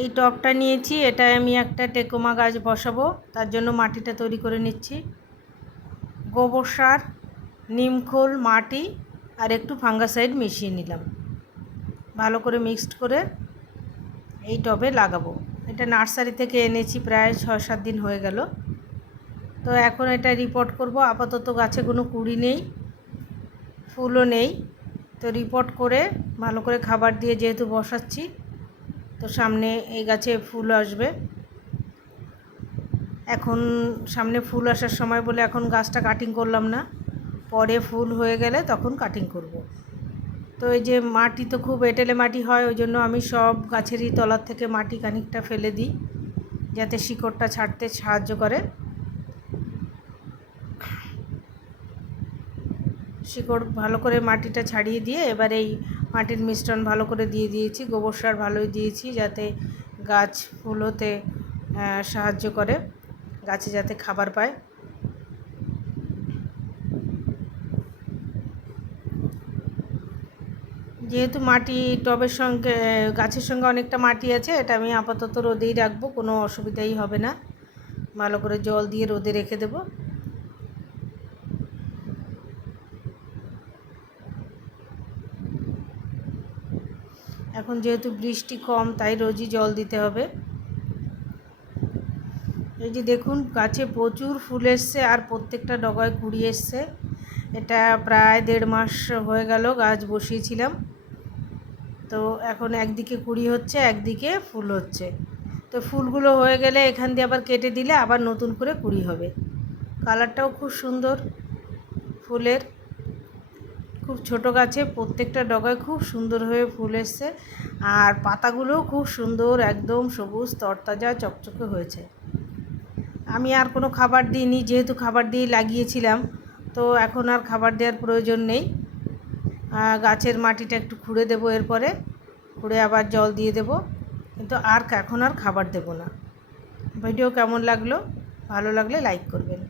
এই টবটা নিয়েছি, এটায় আমি একটা টেকোমা গাছ বসাবো, তার জন্য মাটিটা তৈরি করে নিচ্ছি। গোবর সার নিমখোল মাটি আর একটু ফাঙ্গাসাইড মিশিয়ে নিলাম। ভালো করে মিক্সড করে এই টবে লাগাবো। এটা নার্সারি থেকে এনেছি, প্রায় ছয় সাত দিন হয়ে গেল। তো এখন এটা রিপোর্ট করব। আপাতত গাছে কোনো কুড়ি নেই, ফুলও নেই। তো রিপোর্ট করে ভালো করে খাবার দিয়ে যেহেতু বসাচ্ছি তো সামনে এই গাছে ফুল আসবে। এখন সামনে ফুল আসার সময় বলে এখন গাছটা কাটিং করলাম না। পরে ফুল হয়ে গেলে তখন কাটিং করব। তো এই যে মাটি তো খুব এঁটেলে মাটি হয়, ওই জন্য আমি সব গাছেরই তলার থেকে মাটি খানিকটা ফেলে দিই, যাতে শিকড়টা ছাড়তে সাহায্য করে। শিকড় ভালো করে মাটিটা ছাড়িয়ে দিয়ে এবার এই মাটির মিশ্রণ ভালো করে দিয়ে দিয়েছি, গোবর সার ভালোই দিয়েছি যাতে গাছ ফুল হতে সাহায্য করে, গাছে যাতে খাবার পায়। যেহেতু মাটি টবের সঙ্গে, গাছের সঙ্গে অনেকটা মাটি আছে, এটা আমি আপাতত রোদেই রাখব, কোনো অসুবিধাই হবে না। ভালো করে জল দিয়ে রোদে রেখে দেবো। এখন যেহেতু বৃষ্টি কম, তাই রোজই জল দিতে হবে। এই যে দেখুন, গাছে প্রচুর ফুল এসছে আর প্রত্যেকটা ডগায় কুড়ি এসছে। এটা প্রায় দেড় মাস হয়ে গেল গাছ বসিয়েছিলাম। তো এখন একদিকে কুড়ি হচ্ছে, একদিকে ফুল হচ্ছে। তো ফুলগুলো হয়ে গেলে এখান দিয়ে আবার কেটে দিলে আবার নতুন করে কুড়ি হবে। কালারটাও খুব সুন্দর ফুলের। খুব ছোট গাছে প্রত্যেকটা ডগায় খুব সুন্দর হয়ে ফুল এসছে। আর পাতাগুলোও খুব সুন্দর, একদম সবুজ, তরতাজা, চকচকে হয়েছে। আমি আর কোনো খাবার দিইনি, যেহেতু খাবার দিয়ে লাগিয়েছিলাম, তো এখন আর খাবার দেওয়ার প্রয়োজন নেই। গাছের মাটিটা একটু খুঁড়ে দেবো এরপরে, খুঁড়ে আবার জল দিয়ে দেবো। কিন্তু আর এখন আর খাবার দেবো না। ভিডিও কেমন লাগল? ভালো লাগলে লাইক করবেন।